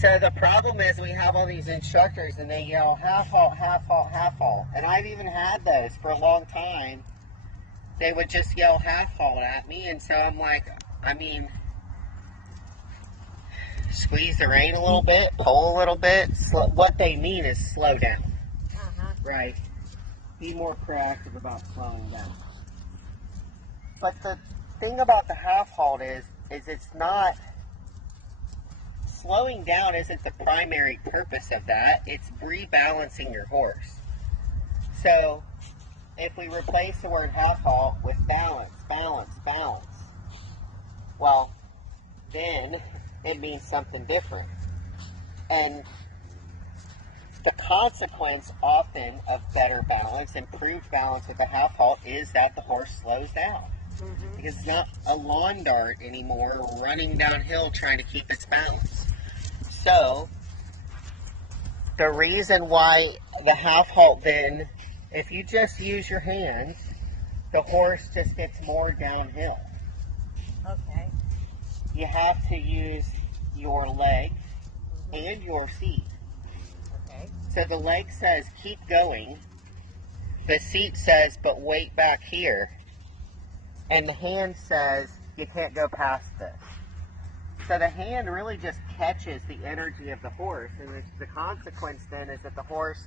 So the problem is we have all these instructors and they yell half halt, half halt, half halt. And I've even had those for a long time. They would just yell half halt at me, and so I'm like, I mean, squeeze the rein a little bit, pull a little bit. What they mean is slow down. Right? Be more proactive about slowing down. But the thing about the half halt is it's not, slowing down isn't the primary purpose of that. It's rebalancing your horse. So if we replace the word half halt with balance, balance, balance, well, then it means something different. And the consequence often of better balance, improved balance with the half halt, is that the horse slows down. Because it's not a lawn dart anymore running downhill trying to keep its balance. So the reason why the half halt then, if you just use your hands, the horse just gets more downhill. Okay. You have to use your legs and your seat. Okay. So the leg says keep going. The seat says but wait back here. And the hand says you can't go past this. So the hand really just catches the energy of the horse, and the consequence then is that the horse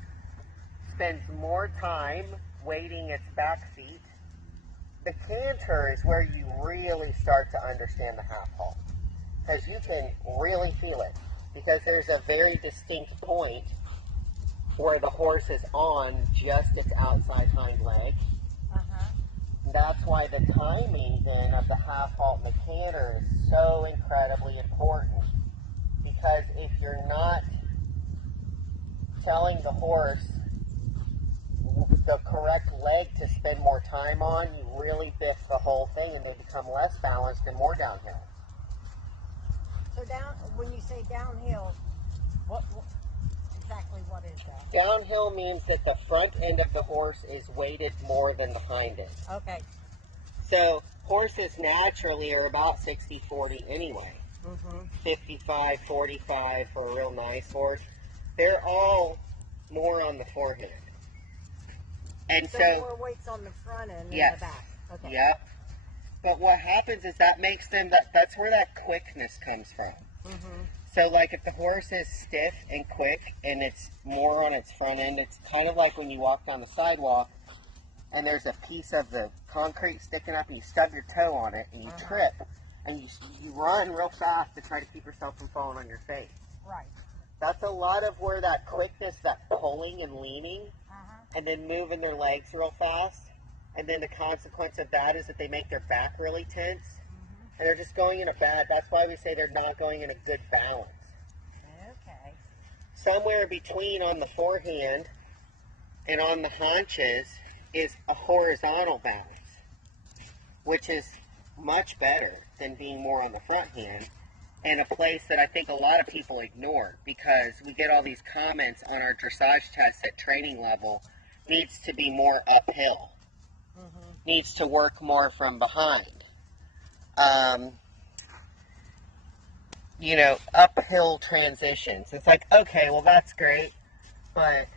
spends more time waiting its back feet. The canter is where you really start to understand the half halt, because you can really feel it, because there's a very distinct point where the horse is on just its outside hind leg. That's why the timing then of the half halt and the canter is so incredibly important, because if you're not telling the horse the correct leg to spend more time on, you really biff the whole thing and they become less balanced and more downhill. So when you say downhill, what exactly what is that? Downhill means that the front end of the horse is weighted more than the hind end. Okay. So horses naturally are about 60-40 anyway. 55-45 for a real nice horse. They're all more on the forehand. And so more weights on the front end than yes, the back. Okay. Yep. But what happens is that makes them, that's where that quickness comes from. So like if the horse is stiff and quick and it's more on its front end, it's kind of like when you walk down the sidewalk and there's a piece of the concrete sticking up and you stub your toe on it and you trip and you run real fast to try to keep yourself from falling on your face. Right. That's a lot of where that quickness, that pulling and leaning, and then moving their legs real fast. And then the consequence of that is that they make their back really tense. And they're just going in a bad, that's why we say they're not going in a good balance. Okay. Somewhere between on the forehand and on the haunches is a horizontal balance, which is much better than being more on the front hand, and a place that I think a lot of people ignore, because we get all these comments on our dressage tests at training level, needs to be more uphill, needs to work more from behind. You know, uphill transitions. It's like, okay, well that's great, but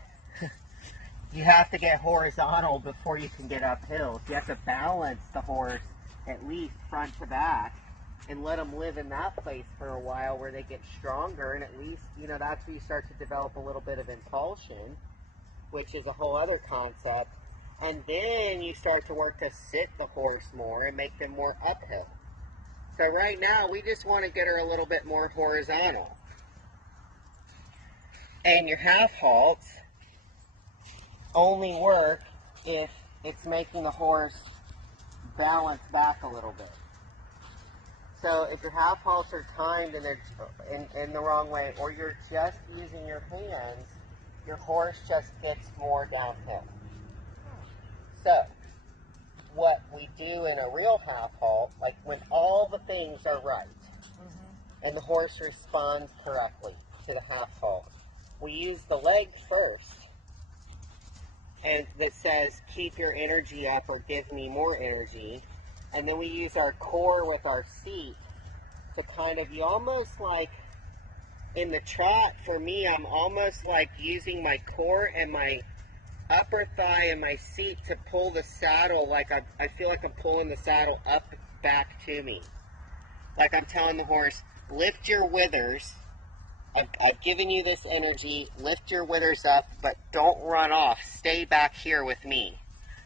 you have to get horizontal before you can get uphill. You have to balance the horse at least front to back and let them live in that place for a while where they get stronger, and at least, you know, that's where you start to develop a little bit of impulsion, which is a whole other concept. And then you start to work to sit the horse more and make them more uphill. So right now, we just want to get her a little bit more horizontal. And your half halts only work if it's making the horse balance back a little bit. So if your half halts are timed and they're in the wrong way, or you're just using your hands, your horse just gets more downhill. So what we do in a real half halt, like when all the things are right and the horse responds correctly to the half halt, we use the leg first, and that says keep your energy up or give me more energy, and then we use our core with our seat to kind of, you almost like In the trot, for me, I'm almost like using my core and my upper thigh and my seat to pull the saddle, like I feel like I'm pulling the saddle up back to me. Like I'm telling the horse, lift your withers. I've given you this energy, lift your withers up, but don't run off. Stay back here with me.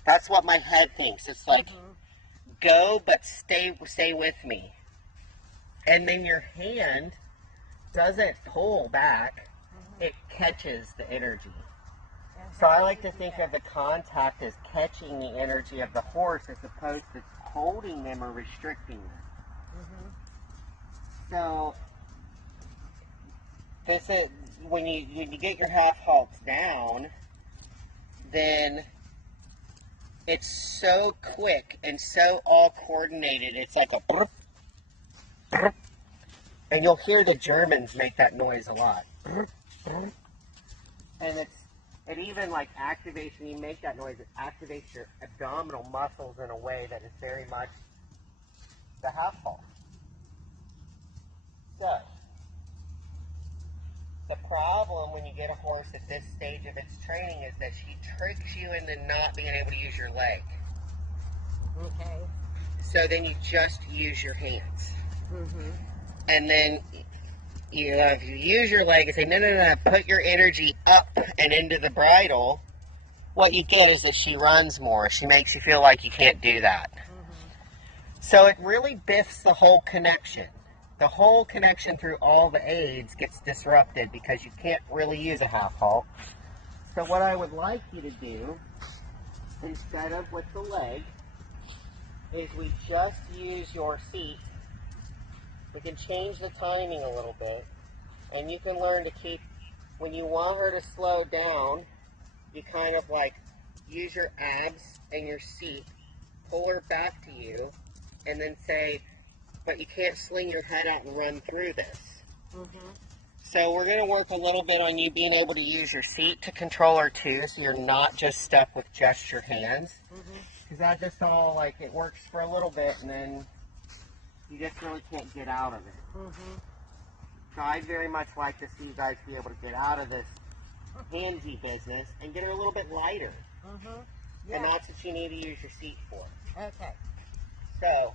That's what my head thinks. It's like, go, but stay with me. And then your hand doesn't pull back, it catches the energy. So I like to think of the contact as catching the energy of the horse as opposed to holding them or restricting them. So this is when you get your half halts down, then it's so quick and so all coordinated. It's like a brrp, brrp, and you'll hear the Germans make that noise a lot. Brrp, brrp. And it even like activates, when you make that noise, it activates your abdominal muscles in a way that is very much the half halt. So, the problem when you get a horse at this stage of its training is that she tricks you into not being able to use your leg. Okay. So then you just use your hands. And then if you use your leg and say, no, put your energy up and into the bridle, what you get is that she runs more. She makes you feel like you can't do that. So it really biffs the whole connection. The whole connection through all the aids gets disrupted because you can't really use a half halt. So what I would like you to do, instead of with the leg, is we just use your seat. We can change the timing a little bit, and you can learn to keep, when you want her to slow down, you kind of like use your abs and your seat, pull her back to you, and then say, but you can't sling your head out and run through this. So we're going to work a little bit on you being able to use your seat to control her too, so you're not just stuck with just your hands. Because that just all, like, it works for a little bit and then you just really can't get out of it. So I'd very much like to see you guys be able to get out of this handsy business and get her a little bit lighter. And that's what you need to use your seat for. Okay. So